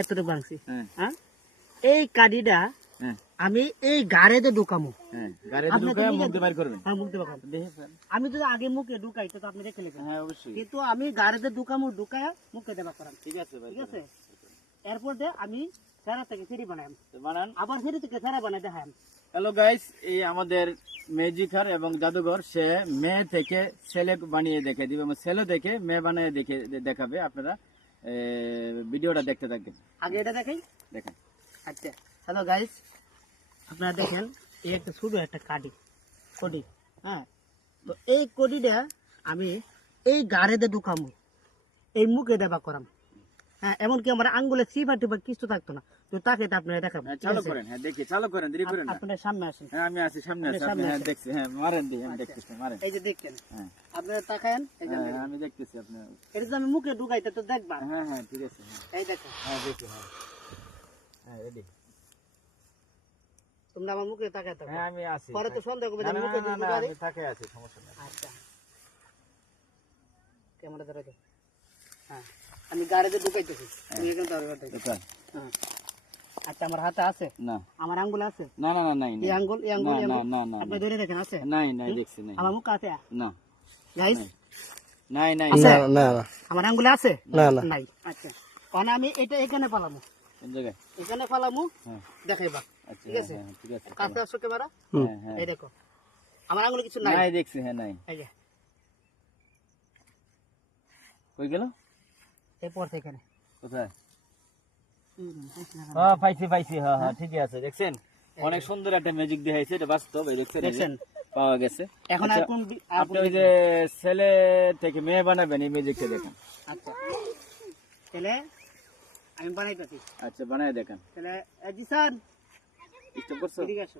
এতটুকু ভাঙছি। হ্যাঁ, এই কাঠিটা আমি এই গাড়িতে ঢুকামো। আমি যদি আগে মুখে ঢুকাই তো আপনি দেখে নেবেন, কিন্তু আমি গাড়িতে ঢুকামো, ঢুকায় মুখে দেবা করাম। ঠিক আছে, ঠিক আছে। এরপর আমি সেরা থেকে সিঁড়ি বানান, আবার সিঁড়ি থেকে সেরা বানাই দেখাম। হ্যালো গাইস, এই আমাদের ম্যাজিকার এবং জাদুঘর, সে মেয়ে থেকে ছেলে বানিয়ে দেখে দিবে এবং ছেলে দেখে মেয়ে বানিয়ে দেখাবে। আপনারা ভিডিওটা দেখতে থাকবেন। আগে এটা দেখেন। আচ্ছা, হ্যালো গাইস, আপনারা দেখেন এই একটা ছোট একটা কডি। হ্যাঁ, তো এই কডিটা আমি এই গাড়িতে ঢুকামো, এই মুখে দেবা করাম। হ্যাঁ, এমনকি আমার আঙ্গুলে সিফা টিফা কিছু থাকতো না। তো তাকে আপনারা দেখাবো। চালু করেন, হ্যাঁ দেখি, চালু করেন, দেরি করেন না। আপনারা সামনে আসেন। হ্যাঁ, আমি আছি, সামনে আছি। আপনি হ্যাঁ দেখছি, হ্যাঁ মারেন দি, আমি দেখতেছি, মারেন। এই যে দেখেন, হ্যাঁ আপনারা তাকায়েন, এই যে আমি দেখতেছি আপনি। এটা আমি মুখে ঢুকাইতে তো দেখবা। হ্যাঁ হ্যাঁ ঠিক আছে। এই দেখো, হ্যাঁ দেখি, হ্যাঁ হ্যাঁ রেডি। তোমরা আমার মুখে তাকায় থাকো। হ্যাঁ আমি আছি। পরে তো সন্দেহ করবে আমি মুখে ঢুকাই। আমি তাকায় আছি, সমস্যা নেই। আচ্ছা, ক্যামেরা ধরে দাও। হ্যাঁ, আমি গাড়িতে ঢুকাইতেছি, তুমি এখানে ধরে রাখো। হ্যাঁ, আচ্ছা, আমার হাতে আছে না, আমার আঙ্গুল আছে না না না নাই, এই আঙ্গুল না না না, আপনি ধরে দেখেন আছে? নাই নাই দেখছি, নাই আমার মুখ আছে না গাইস, নাই নাই না না, আমার আঙ্গুলে আছে না না নাই। আচ্ছা, কারণ আমি এটা এখানে পালামু, কোন জায়গায় এখানে পালামু, হ্যাঁ দেখাইবা। আচ্ছা, ঠিক আছে, হ্যাঁ ঠিক আছে। কাছে আসো ক্যামেরা। হ্যাঁ হ্যাঁ এই দেখো, আমার আঙ্গুলে কিছু নাই। নাই দেখছি, হ্যাঁ নাই। এই যে কই গেল? এই পড়ছে এখানে। কোথায়? হ্যাঁ পাইছি পাইছি, হ্যাঁ হ্যাঁ ঠিকই আছে। দেখছেন অনেক সুন্দর একটা ম্যাজিক দেখাইছে, এটা বাস্তব। এই দেখছেন পাওয়া গেছে। এখন আর কোন আপনি ওই যে ছেলে থেকে মেয়ে বানাবেন, এই ম্যাজিকটা দেখেন। আচ্ছা, তাহলে আমি বানাইতেছি। আচ্ছা বানায় দেখেন। তাহলে জিসান স্টপ করছো? ঠিক আছে।